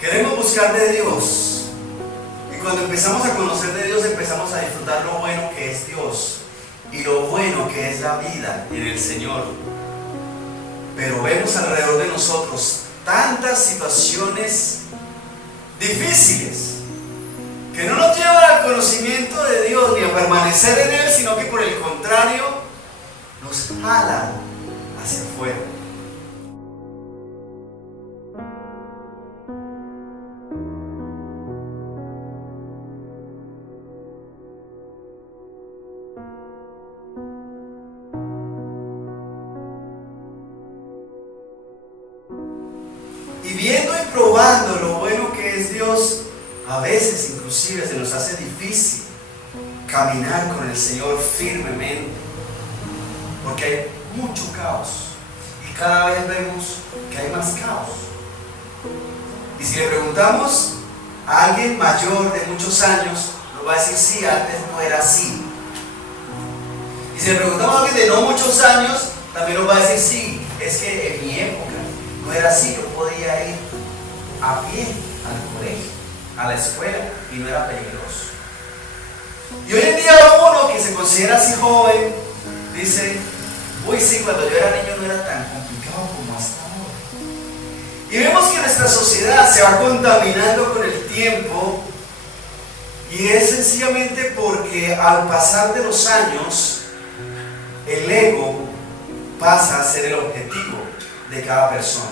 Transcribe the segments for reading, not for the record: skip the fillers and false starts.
Queremos buscar de Dios. Y cuando empezamos a conocer de Dios, empezamos a disfrutar lo bueno que es Dios y lo bueno que es la vida en el Señor. Pero vemos alrededor de nosotros tantas situaciones difíciles que no nos llevan al conocimiento de Dios ni a permanecer en Él, sino que por el contrario nos jalan hacia afuera. Y viendo y probando lo bueno que es Dios, a veces inclusive se nos hace difícil caminar con el Señor firmemente, porque hay mucho caos y cada vez vemos que hay más caos. Y si le preguntamos a alguien mayor de muchos años, nos va a decir: sí, antes no era así. Y si le preguntamos a alguien de no muchos años, también nos va a decir: sí, es que en mi época no era así, yo podía ir a pie al colegio, a la escuela, y no era peligroso. Y hoy en día uno que se considera así joven dice: uy, sí, cuando yo era niño no era tan complicado como hasta ahora. Y vemos que nuestra sociedad se va contaminando con el tiempo, y es sencillamente porque al pasar de los años el ego pasa a ser el objetivo de cada persona.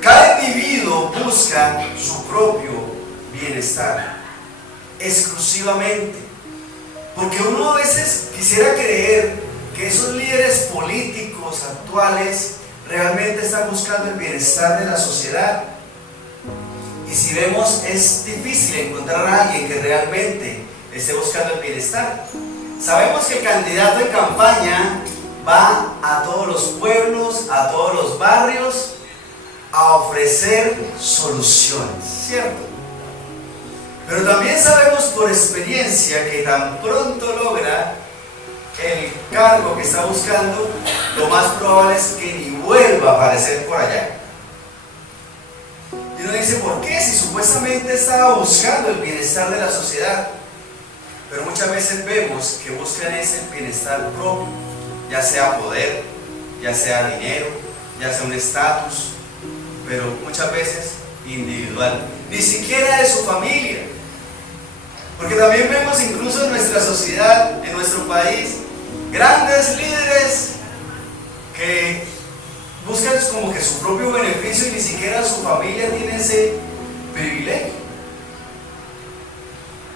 Cada individuo busca su propio bienestar exclusivamente, porque uno a veces quisiera creer que esos líderes políticos actuales realmente están buscando el bienestar de la sociedad. Y si vemos, es difícil encontrar a alguien que realmente esté buscando el bienestar. Sabemos que el candidato en campaña va a todos los pueblos, a todos los barrios, a ofrecer soluciones, ¿cierto? Pero también sabemos por experiencia que tan pronto logra el cargo que está buscando, lo más probable es que ni vuelva a aparecer por allá. Y uno dice: ¿por qué? Si supuestamente estaba buscando el bienestar de la sociedad. Pero muchas veces vemos que buscan ese bienestar propio, ya sea poder, ya sea dinero, ya sea un estatus, pero muchas veces individual, ni siquiera de su familia. Porque también vemos incluso en nuestra sociedad, en nuestro país, grandes líderes que buscan como que su propio beneficio y ni siquiera su familia tiene ese privilegio.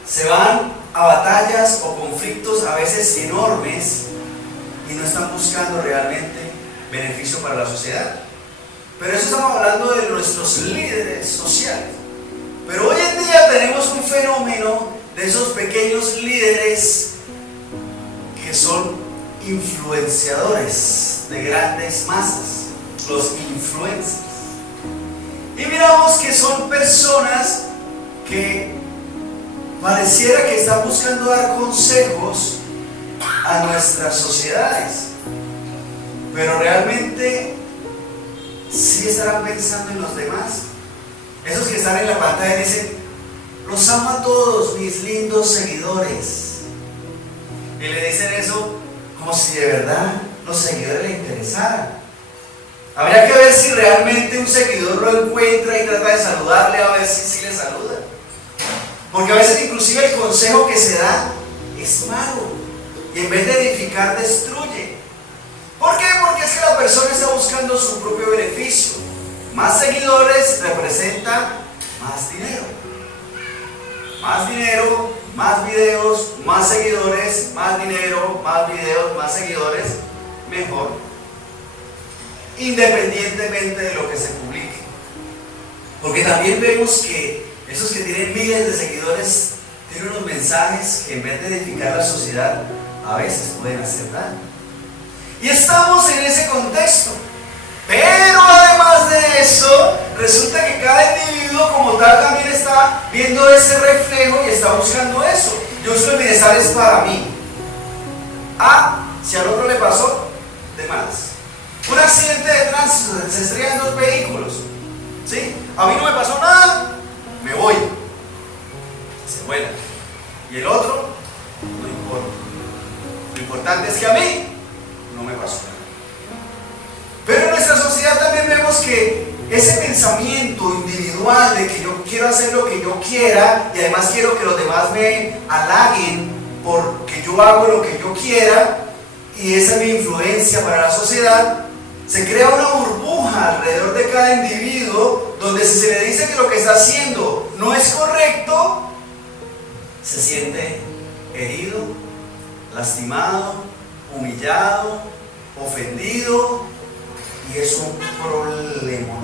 Se van a batallas o conflictos a veces enormes y no están buscando realmente beneficio para la sociedad. Pero eso estamos hablando de nuestros líderes sociales. Pero hoy en día tenemos un fenómeno de esos pequeños líderes que son influenciadores de grandes masas, los influencers. Y miramos que son personas que pareciera que están buscando dar consejos a nuestras sociedades, pero realmente ¿sí estarán pensando en los demás? Esos que están en la pantalla dicen: los amo a todos mis lindos seguidores, y le dicen eso como si de verdad los seguidores le interesaran. Habría que ver si realmente un seguidor lo encuentra y trata de saludarle, a ver si le saluda, porque a veces inclusive el consejo que se da es malo y en vez de edificar destruye. ¿Por qué? Porque es que la persona está buscando su propio beneficio. Más seguidores representa más dinero. Más dinero, más videos, más seguidores, más dinero, más videos, más seguidores, mejor. Independientemente de lo que se publique. Porque también vemos que esos que tienen miles de seguidores tienen unos mensajes que en vez de edificar la sociedad, a veces pueden hacer daño. Y estamos en ese contexto. Pero además de eso, resulta que cada individuo como tal también está viendo ese reflejo y está buscando eso. Yo uso el bienestar es para mí. Si al otro le pasó, de más. Un accidente de tránsito, se estrellan dos vehículos. ¿Sí? A mí no me pasó nada, individual, de que yo quiero hacer lo que yo quiera y además quiero que los demás me halaguen porque yo hago lo que yo quiera y esa es mi influencia para la sociedad, se crea una burbuja alrededor de cada individuo donde si se le dice que lo que está haciendo no es correcto, se siente herido, lastimado, humillado, ofendido, y es un problema.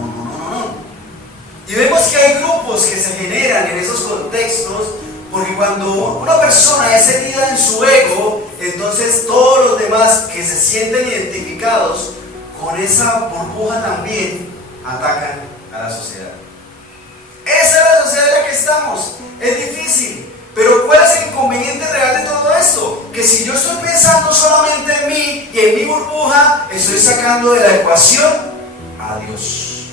Y vemos que hay grupos que se generan en esos contextos, porque cuando una persona es herida en su ego, entonces todos los demás que se sienten identificados con esa burbuja también atacan a la sociedad. Esa es la sociedad en la que estamos. Es difícil. Pero ¿cuál es el inconveniente real de todo esto? Que si yo estoy pensando solamente en mí y en mi burbuja, estoy sacando de la ecuación a Dios.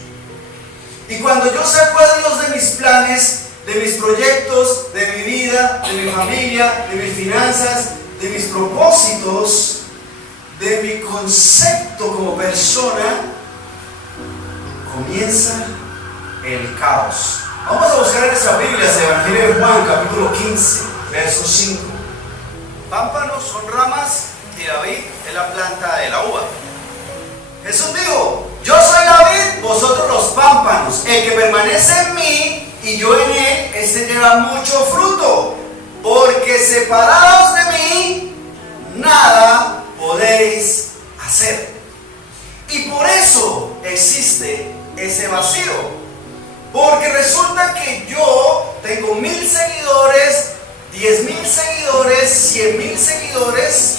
Y cuando yo saco a Dios de mis planes, de mis proyectos, de mi vida, de mi familia, de mis finanzas, de mis propósitos, de mi concepto como persona, comienza el caos. Vamos a buscar en nuestras Biblias el Evangelio de Juan, capítulo 15, verso 5. Pámpanos son ramas y David es la planta de la uva. Jesús dijo: yo soy la vid, vosotros los pámpanos. El que permanece en mí y yo en él, este lleva mucho fruto, porque separados de mí, nada podéis hacer. Y por eso existe ese vacío. Porque resulta que yo tengo 1000 seguidores, 10,000 seguidores, 100,000 seguidores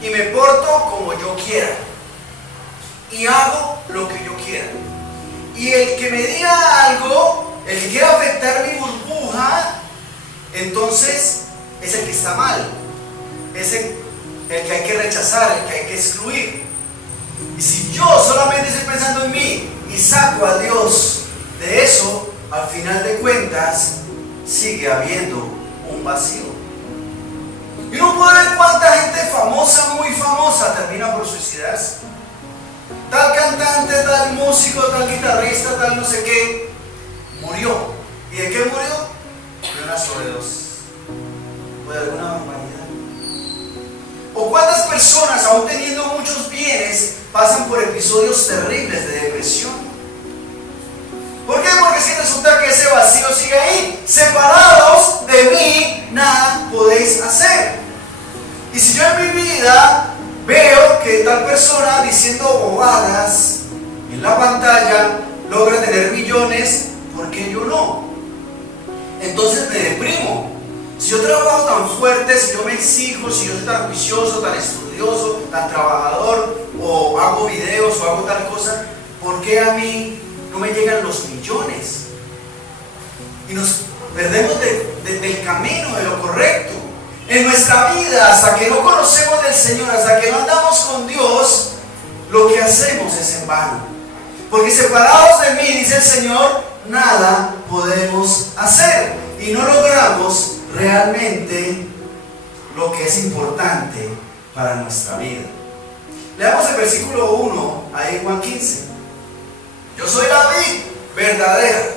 y me porto como yo quiera. Y hago lo que yo quiera. Y el que me diga algo, el que quiera afectar mi burbuja, entonces es el que está mal. Es el que hay que rechazar, el que hay que excluir. Y si yo solamente estoy pensando en mí y saco a Dios de eso, al final de cuentas sigue habiendo un vacío. Y uno puede ver cuánta gente famosa, muy famosa, termina por suicidarse. Tal cantante, tal músico, tal guitarrista, tal no sé qué, murió. ¿Y de qué murió? De una sobredosis o de alguna barbaridad. ¿O cuántas personas, aún teniendo muchos bienes, pasan por episodios terribles de depresión? ¿Por qué? Porque es que resulta que ese vacío sigue ahí. Separados de mí, nada podéis hacer. Y si yo en mi vida veo que tal persona diciendo bobadas en la pantalla logra tener millones, ¿por qué yo no? Entonces me deprimo. Si yo trabajo tan fuerte, si yo me exijo, si yo soy tan juicioso, tan estudioso, tan trabajador, o hago videos o hago tal cosa, ¿por qué a mí no me llegan los millones? Y nos perdemos del camino, de lo correcto. En nuestra vida, hasta que no conocemos del Señor, hasta que no andamos con Dios, lo que hacemos es en vano. Porque separados de mí, dice el Señor, nada podemos hacer. Y no logramos realmente lo que es importante para nuestra vida. Leamos el versículo 1, ahí en Juan 15. Yo soy la vid verdadera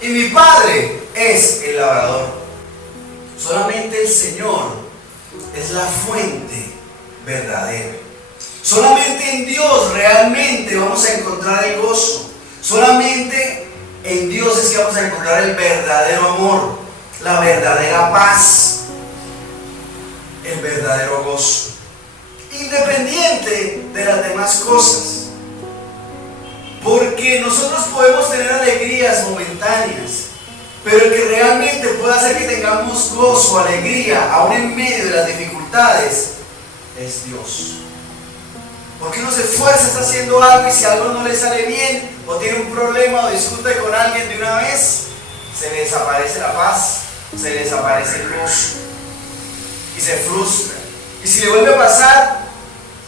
y mi Padre es el labrador. Solamente el Señor es la fuente verdadera. Solamente en Dios realmente vamos a encontrar el gozo. Solamente en Dios es que vamos a encontrar el verdadero amor, la verdadera paz, el verdadero gozo, independiente de las demás cosas. Porque nosotros podemos tener alegrías momentáneas, pero el que realmente puede hacer que tengamos gozo, alegría, aún en medio de las dificultades, es Dios. Porque uno se esfuerza, está haciendo algo y si algo no le sale bien, o tiene un problema o discute con alguien de una vez, se le desaparece la paz, se le desaparece el gozo y se frustra. Y si le vuelve a pasar,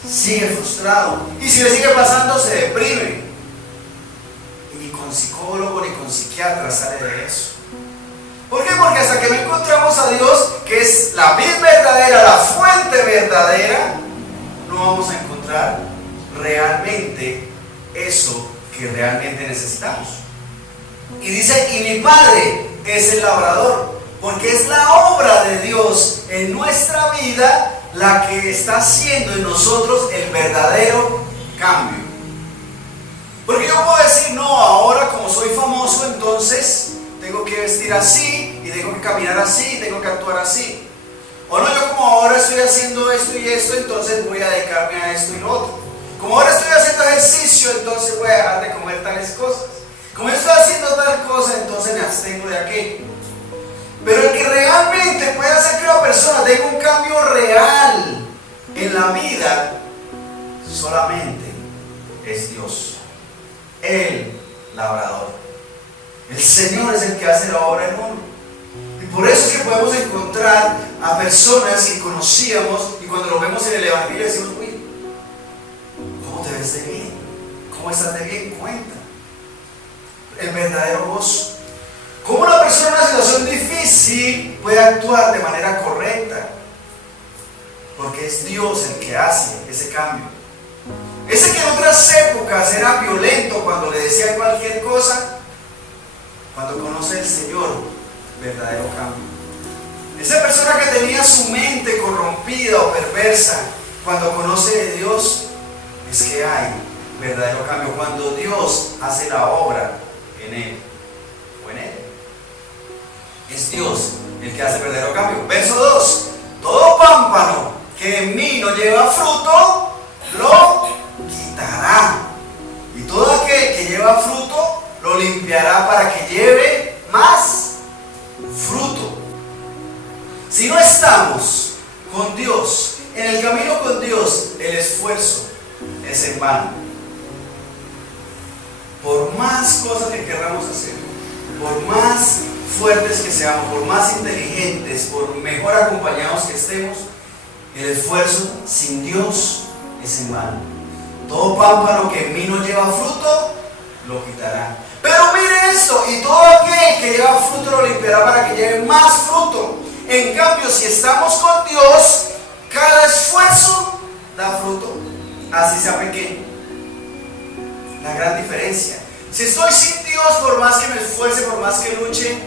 sigue frustrado. Y si le sigue pasando, se deprime. Y ni con psicólogo ni con psiquiatra sale de eso. ¿Por qué? Porque hasta que no encontramos a Dios, que es la vid verdadera, la fuente verdadera, no vamos a encontrar realmente eso que realmente necesitamos. Y dice, y mi Padre es el labrador, porque es la obra de Dios en nuestra vida la que está haciendo en nosotros el verdadero cambio. Porque yo puedo decir, no, ahora como soy famoso, entonces tengo que vestir así, y tengo que caminar así, y tengo que actuar así. O no, yo como ahora estoy haciendo esto y esto, entonces voy a dedicarme a esto y lo otro. Como ahora estoy haciendo ejercicio, entonces voy a dejar de comer tales cosas. Como yo estoy haciendo tal cosa, entonces me abstengo de aquello. Pero el que realmente puede hacer que una persona tenga un cambio real en la vida, solamente es Dios, el labrador. El Señor es el que hace la obra en uno. Y por eso es que podemos encontrar a personas que conocíamos y cuando lo vemos en el Evangelio decimos, uy, ¿cómo te ves de bien? ¿Cómo estás de bien? Cuenta. El verdadero gozo. ¿Cómo una persona en una situación difícil puede actuar de manera correcta? Porque es Dios el que hace ese cambio. Ese que en otras épocas era violento cuando le decía cualquier cosa, cuando conoce al Señor, verdadero cambio. Esa persona que tenía su mente corrompida o perversa, cuando conoce de Dios, es que hay verdadero cambio. Cuando Dios hace la obra en él o en él. Es Dios el que hace el verdadero cambio. Verso 2. Todo pámpano que en mí no lleva fruto, lo quitará. Y todo aquel que lleva fruto, lo limpiará para que lleve más fruto. Si no estamos con Dios, en el camino con Dios, el esfuerzo es en vano. Por más cosas que queramos hacer, por más fuertes que seamos, por más inteligentes, por mejor acompañados que estemos, el esfuerzo sin Dios es en vano. Todo pámpano que en mí no lleva fruto, lo quitará. Pero mire esto, y todo aquel que lleva fruto lo limpiará para que lleve más fruto. En cambio, si estamos con Dios, cada esfuerzo da fruto, así sea pequeño. La gran diferencia. Si estoy sin Dios, por más que me esfuerce, por más que luche,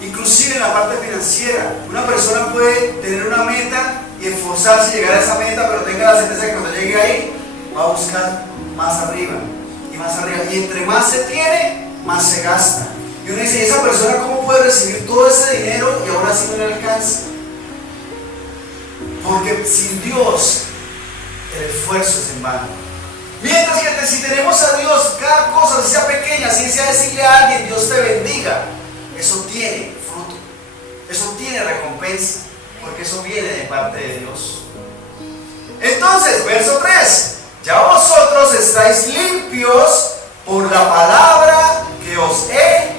inclusive en la parte financiera, una persona puede tener una meta y esforzarse y llegar a esa meta, pero tenga la certeza que cuando llegue ahí, va a buscar más arriba y más arriba. Y entre más se tiene, más se gasta. Y uno dice, ¿y esa persona cómo puede recibir todo ese dinero y aún así no le alcanza? Porque sin Dios, el esfuerzo es en vano. Mientras que si tenemos a Dios, cada cosa, si sea pequeña, si sea decirle a alguien, Dios te bendiga, eso tiene fruto, eso tiene recompensa, porque eso viene de parte de Dios. Entonces, verso 3, ya vosotros estáis limpios por la palabra que os he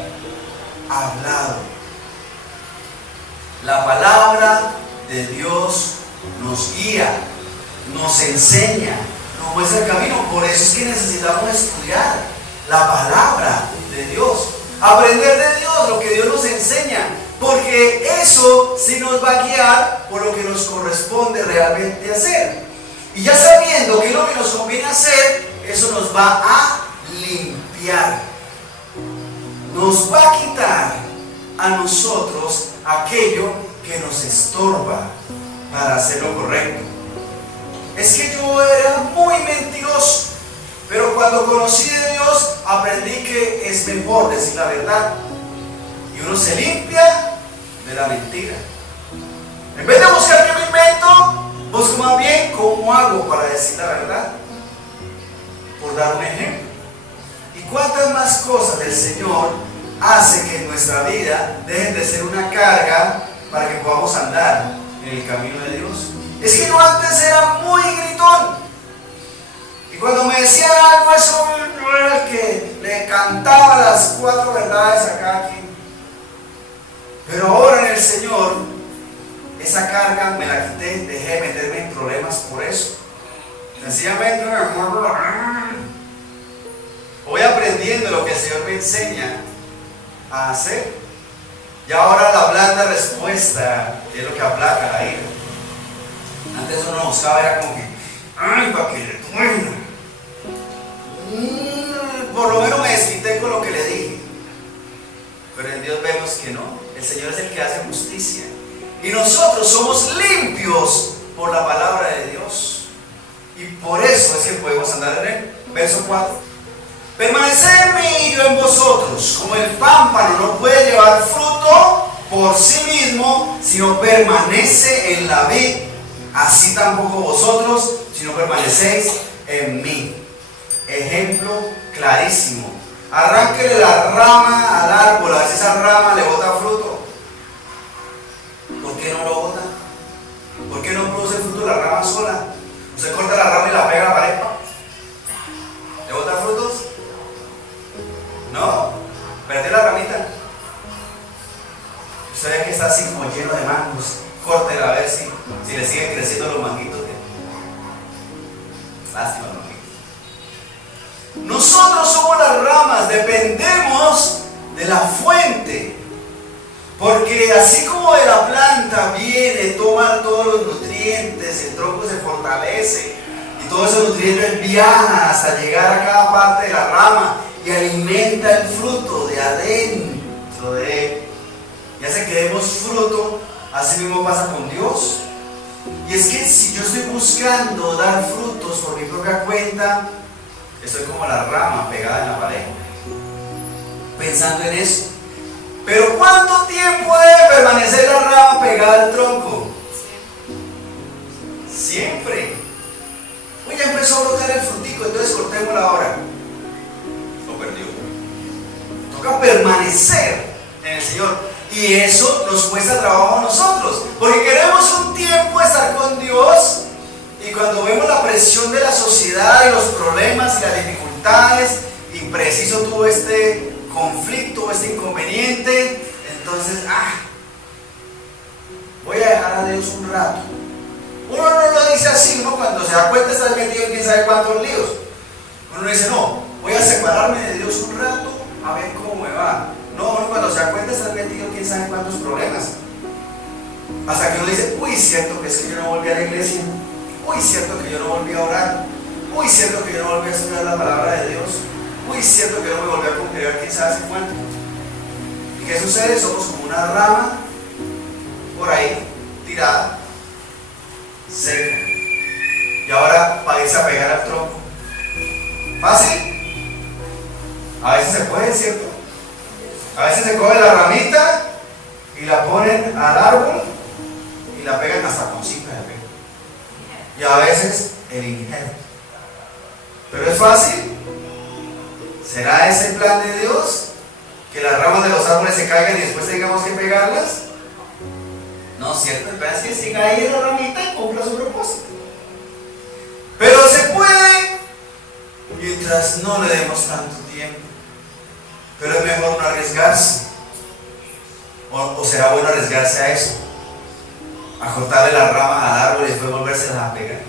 hablado. La palabra de Dios nos guía, nos enseña, nos muestra el camino. Por eso es que necesitamos estudiar la palabra de Dios, aprender de Dios lo que Dios nos enseña, porque eso sí nos va a guiar por lo que nos corresponde realmente hacer. Y ya sabiendo qué es lo que nos conviene hacer, eso nos va a limpiar, nos va a quitar a nosotros aquello que nos estorba para hacer lo correcto. Es que yo era muy mentiroso, pero cuando conocí de Dios aprendí que es mejor decir la verdad. Y uno se limpia de la mentira. En vez de buscar qué me invento, busco más bien cómo hago para decir la verdad. Por dar un ejemplo. ¿Y cuántas más cosas del Señor hace que en nuestra vida dejen de ser una carga para que podamos andar en el camino de Dios? Es que yo antes era muy gritón. Y cuando me decían algo, eso no era el que le cantaba las 4 verdades a cada quien. Pero ahora en el Señor, esa carga me la quité, dejé de meterme en problemas por eso. Sencillamente voy aprendiendo lo que el Señor me enseña a hacer. Y ahora la blanda respuesta es lo que aplaca la ira. Antes uno buscaba, era como que, ay, para que le duela. por lo menos me desquité con lo que le dije. Pero en Dios vemos que no. El Señor es el que hace justicia. Y nosotros somos limpios por la palabra de Dios. Y por eso es que podemos andar en él. Verso 4. Permaneced en mí y yo en vosotros. Como el pámpano no puede llevar fruto por sí mismo, sino permanece en la vid, así tampoco vosotros, si no permanecéis en mí. Ejemplo clarísimo. Arránquele la rama al árbol, a ver si esa rama le bota fruto. ¿Por qué no lo bota? ¿Por qué no produce fruto la rama sola? Usted corta la rama y la pega a la pared. ¿Le bota frutos? No, perdió la ramita. Usted ve que está así como lleno de mangos. Córtela a ver si le siguen creciendo los manguitos. Lástima, los manguitos. Nosotros somos las ramas, dependemos de la fuente. Porque así como de la planta viene, toma todos los nutrientes, el tronco se fortalece y todos esos nutrientes viajan hasta llegar a cada parte de la rama y alimenta el fruto de adentro de él. Y hace que demos fruto. Así mismo pasa con Dios. Y es que si yo estoy buscando dar frutos por mi propia cuenta, estoy como la rama pegada en la pared, pensando en eso. Pero ¿cuánto tiempo debe permanecer la rama pegada al tronco? Siempre. Uy, ya empezó a brotar el frutico, entonces cortémosla ahora. Lo perdió. Toca permanecer en el Señor. Y eso nos cuesta trabajo a nosotros, porque queremos un tiempo estar con Dios, y cuando vemos la presión de la sociedad y los problemas y las dificultades, y preciso tuvo este conflicto, este inconveniente, entonces, voy a dejar a Dios un rato. Uno no lo dice así, ¿no? Cuando se da cuenta está metido en quién sabe cuántos líos. Uno dice, no, voy a separarme de Dios un rato a ver cómo me va. No, uno cuando se da cuenta está metido quién sabe cuántos problemas. Hasta que uno dice, uy, cierto que es que yo no volví a la iglesia. Uy, cierto que yo no volví a orar. Uy, cierto que yo no volví a estudiar la palabra de Dios. Uy, cierto que yo no me volví a congregar quién sabe hace cuánto. ¿Y qué sucede? Somos como una rama por ahí, tirada, seca. Y ahora para irse a pegar al tronco. ¿Fácil? A veces se puede, ¿cierto? A veces se coge la ramita y la ponen al árbol y la pegan hasta con cinta de pego. Y a veces el injerto. Pero es fácil. ¿Será ese el plan de Dios? ¿Que las ramas de los árboles se caigan y después tengamos que pegarlas? No, cierto, el plan es que siga ahí en la ramita y cumpla su propósito. Pero se puede mientras no le demos tanto tiempo. Pero es mejor no arriesgarse. ¿O será bueno arriesgarse a eso? A cortarle la rama al árbol y después volvérselas a pegar.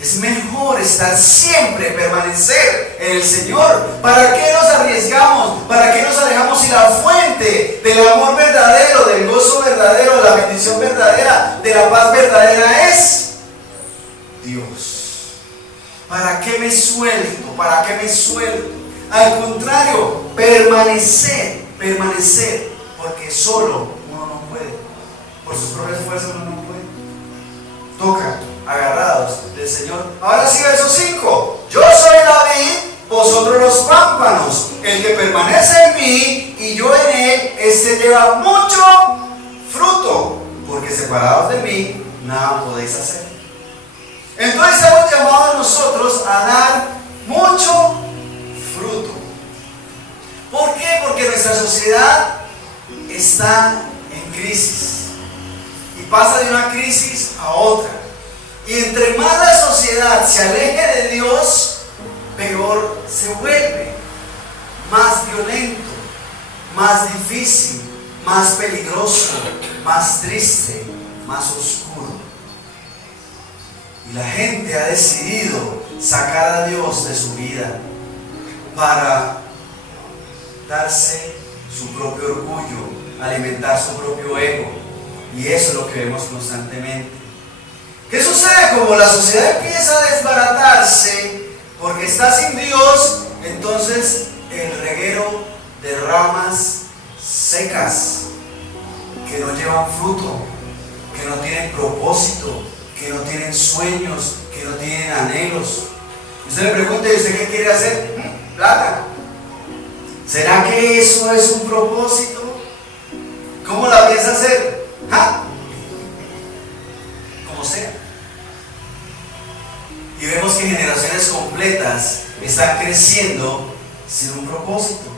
Es mejor estar siempre, permanecer en el Señor. ¿Para qué nos arriesgamos? ¿Para qué nos alejamos si la fuente del amor verdadero, del gozo verdadero, de la bendición verdadera, de la paz verdadera es Dios? ¿Para qué me suelto? ¿Para qué me suelto? Al contrario, permanecer, porque solo uno no puede. Por sus propias fuerzas uno no puede. Toca, agarrados del Señor. Ahora sí, verso 5. Yo soy la vid, vosotros los pámpanos. El que permanece en mí y yo en él, este lleva mucho fruto, porque separados de mí, nada podéis hacer. Entonces hemos llamado nosotros a dar mucho fruto. ¿Por qué? Porque nuestra sociedad está en crisis y pasa de una crisis a otra, y entre más la sociedad se aleje de Dios, peor se vuelve, más violento, más difícil, más peligroso, más triste, más oscuro. Y la gente ha decidido sacar a Dios de su vida para darse su propio orgullo, alimentar su propio ego. Y eso es lo que vemos constantemente. ¿Qué sucede? Como la sociedad empieza a desbaratarse porque está sin Dios, entonces el reguero de ramas secas que no llevan fruto, que no tienen propósito, que no tienen sueños, que no tienen anhelos. Usted le pregunta, ¿y usted qué quiere hacer? Plata. ¿Será que eso es un propósito? ¿Cómo la piensa hacer? ¡Ja! Como sea. Y vemos que generaciones completas están creciendo sin un propósito.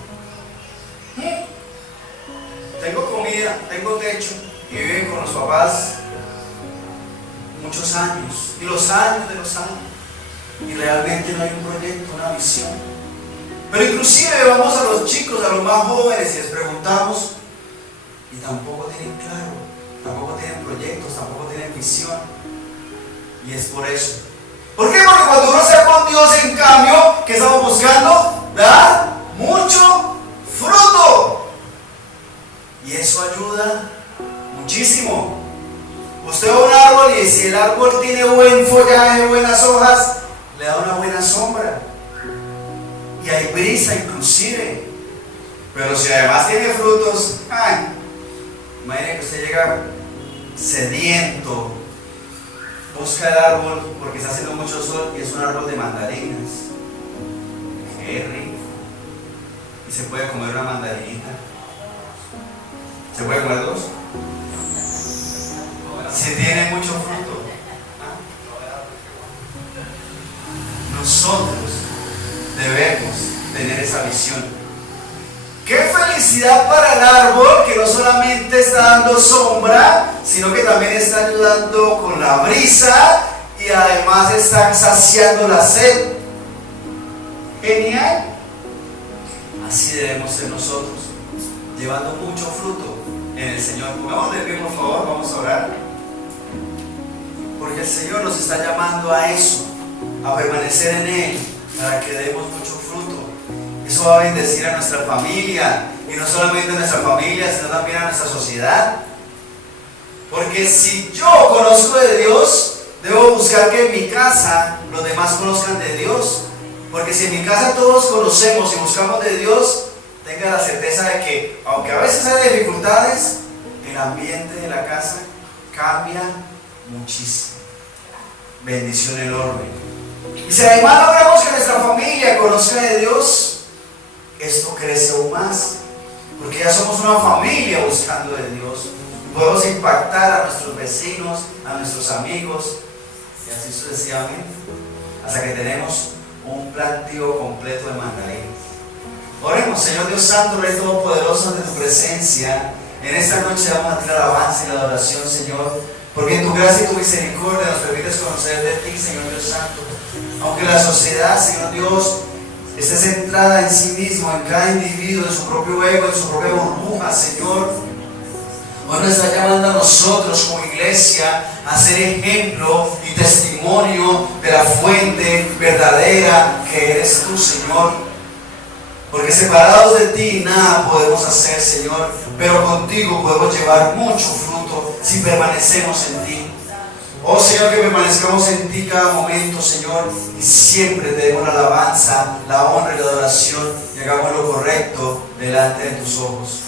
Tengo comida, tengo techo, y viven con los papás muchos años, y los años de los años, y realmente no hay un proyecto, una visión. Pero inclusive vamos a los chicos, a los más jóvenes, y les preguntamos, y tampoco tienen claro, tampoco tienen proyectos, tampoco tienen visión. Y es por eso. ¿Por qué? Porque cuando uno está con Dios, en cambio, ¿qué estamos buscando? Dar mucho fruto. Y eso ayuda muchísimo. Usted ve un árbol y si el árbol tiene buen follaje, buenas hojas, le da una buena sombra. Y hay brisa inclusive. Pero si además tiene frutos, imagine que usted llega sediento, busca el árbol porque está haciendo mucho sol y es un árbol de mandarinas. Qué rico. Y se puede comer una mandarinita. ¿Se puede comer dos? Si tiene mucho fruto. Nosotros debemos tener esa visión. Qué felicidad para el árbol que no solamente está dando sombra, sino que también está ayudando con la brisa y además está saciando la sed. Genial. Así debemos ser nosotros, llevando mucho fruto en el Señor. Pongamos de pie, por favor, vamos a orar. Porque el Señor nos está llamando a eso, a permanecer en Él, para que demos mucho fruto. Eso va a bendecir a nuestra familia, y no solamente a nuestra familia, sino también a nuestra sociedad. Porque si yo conozco de Dios, debo buscar que en mi casa los demás conozcan de Dios. Porque si en mi casa todos conocemos y buscamos de Dios, tenga la certeza de que, aunque a veces hay dificultades, el ambiente de la casa cambia muchísimo. Bendición enorme. Y si además logramos que nuestra familia conozca de Dios, esto crece aún más, porque ya somos una familia buscando de Dios. Podemos impactar a nuestros vecinos, a nuestros amigos, y así sucesivamente, hasta que tenemos un plantío completo de mandarinas. Oremos. Señor Dios Santo, Rey Todopoderoso, ante tu presencia, en esta noche vamos a tirar alabanza y la adoración, Señor, porque en tu gracia y tu misericordia nos permites conocer de ti, Señor Dios Santo. Aunque la sociedad, Señor Dios, esté centrada en sí mismo, en cada individuo, en su propio ego, en su propia burbuja, Señor, hoy nos está llamando a nosotros como iglesia a ser ejemplo y testimonio de la fuente verdadera que eres tú, Señor. Porque separados de ti nada podemos hacer, Señor, pero contigo podemos llevar mucho fruto si permanecemos en ti. Oh Señor, que permanezcamos en ti cada momento, Señor, y siempre te demos la alabanza, la honra y la adoración, y hagamos lo correcto delante de tus ojos.